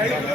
अरे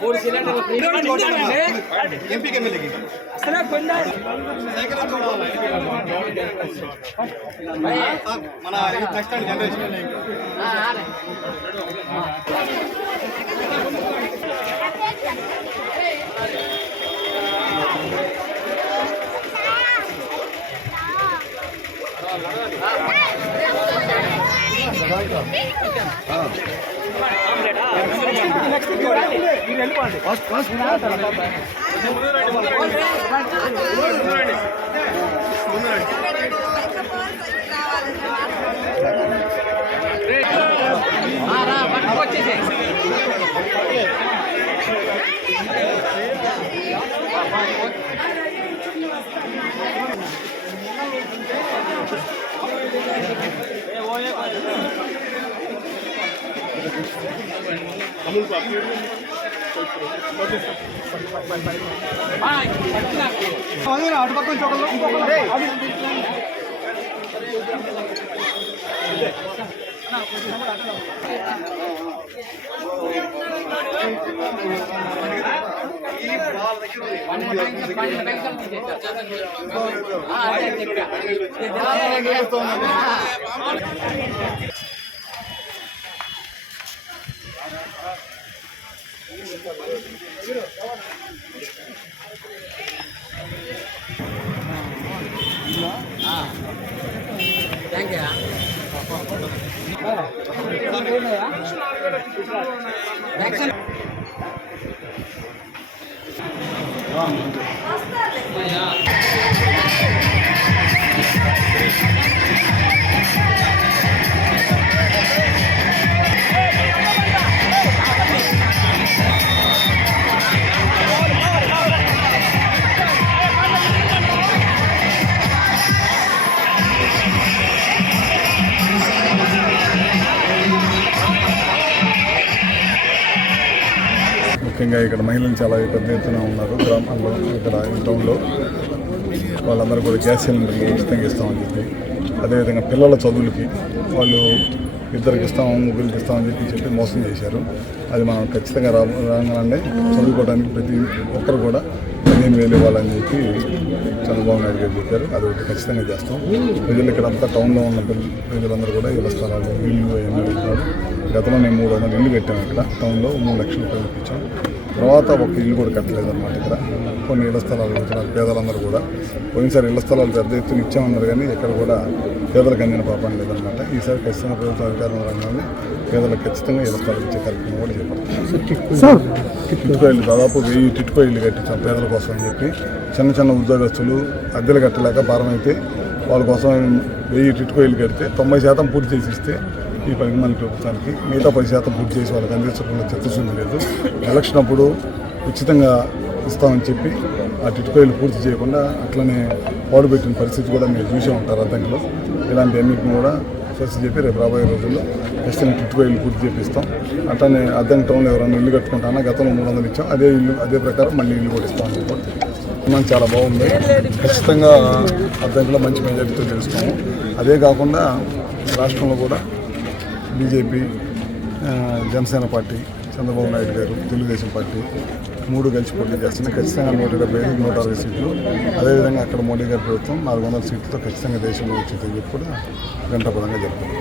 మూడు సిలిండర్లు ఎంపీకి ఎమ్మెల్యేకి మన నెక్స్ట్ జనరేషన్ అటు పక్కన ముఖ్యంగా ఇక్కడ మహిళలు చాలా పెద్ద ఎత్తున ఉన్నారు గ్రామాల్లో. ఇక్కడ ఈ టౌన్లో వాళ్ళందరూ కూడా గ్యాస్ సిలిండర్లు ఉచితంగా ఇస్తామని చెప్పి, అదేవిధంగా పిల్లల చదువులకి వాళ్ళు ఇద్దరికి ఇస్తాము, ముగ్గురికి ఇస్తామని చెప్పి మోసం చేశారు. అది మనం ఖచ్చితంగా రాగానే చదువుకోవడానికి ప్రతి ఒక్కరు కూడా 15,000 ఇవ్వాలని చెప్పి చంద్రబాబు నాయుడు గారు చెప్పారు. అది ఒకటి ఖచ్చితంగా చేస్తాం. ప్రజలు ఇక్కడంతా టౌన్లో ఉన్న ప్రజలందరూ కూడా ఇళ్ల స్థలాలు, ఇల్లు అవన్నీ అడుగుతున్నారు. గతంలో మేము 300 ఇల్లు కట్టాము. ఇక్కడ టౌన్లో 3 లక్షల రూపాయలు ఇచ్చాం. తర్వాత ఒక ఇల్లు కూడా కట్టలేదన్నమాట. ఇక్కడ కొన్ని ఇళ్ల స్థలాలు ఇచ్చినారు పేదలందరూ కూడా. పోయినసారి ఇళ్ల స్థలాలు పెద్ద ఎత్తున ఇచ్చామన్నారు కానీ ఎక్కడ కూడా పేదలకు అందిన పాపం లేదన్నమాట. ఈసారి ఖచ్చితంగా ప్రభుత్వ అధికారం రంగంలో పేదలకు ఖచ్చితంగా ఇళ్ల స్థలాలు ఇచ్చే కార్యక్రమం కూడా చేపడతాం. టిట్కో ఇల్లు దాదాపు 1000 టిట్కో ఇల్లు కట్టించాం పేదల కోసం అని చెప్పి. చిన్న చిన్న ఉద్యోగస్తులు అద్దెలు కట్టలేక భారమైతే వాళ్ళ కోసం 1000 టిట్కో ఇల్లు కడితే 90% పూర్తి చేసి ఇస్తే ఈ 10 మంది ప్రభుత్వానికి మిగతా 10% పూర్తి చేసి వాళ్ళకి అందించకుండా చిత్తశుద్ధి లేదు. ఎలక్షన్ అప్పుడు ఉచితంగా ఇస్తామని చెప్పి ఆ టిట్కోయిలు పూర్తి చేయకుండా అట్లనే పాడుపెట్టిన పరిస్థితి కూడా మీరు చూసే ఉంటారు అద్దంకిలో. ఇలాంటి అన్నింటిని కూడా చేసి చెప్పి రేపు రాబోయే రోజుల్లో ఖచ్చితంగా టిట్కోయిలు పూర్తి చేపిస్తాం. అట్లనే అద్దంకి టౌన్లో ఎవరైనా ఇల్లు కట్టుకుంటానా గతంలో 300 ఇచ్చాం. అదే ప్రకారం మళ్ళీ ఇల్లు కూడా ఇస్తామని చెప్పి చాలా బాగుంది. ఖచ్చితంగా అద్దంకిలో మంచి మెజారిటీతో తెలుస్తాము. అదే కాకుండా రాష్ట్రంలో కూడా బీజేపీ, జనసేన పార్టీ, చంద్రబాబు నాయుడు గారు, తెలుగుదేశం పార్టీ 3 కలిసి పోటీ చేస్తున్నాయి. ఖచ్చితంగా 125, 160 సీట్లు. అదేవిధంగా అక్కడ మోడీ గారి ప్రభుత్వం 400 సీట్లతో ఖచ్చితంగా దేశంలో వచ్చేది చెప్పి కూడా గంటపదంగా చెప్తున్నారు.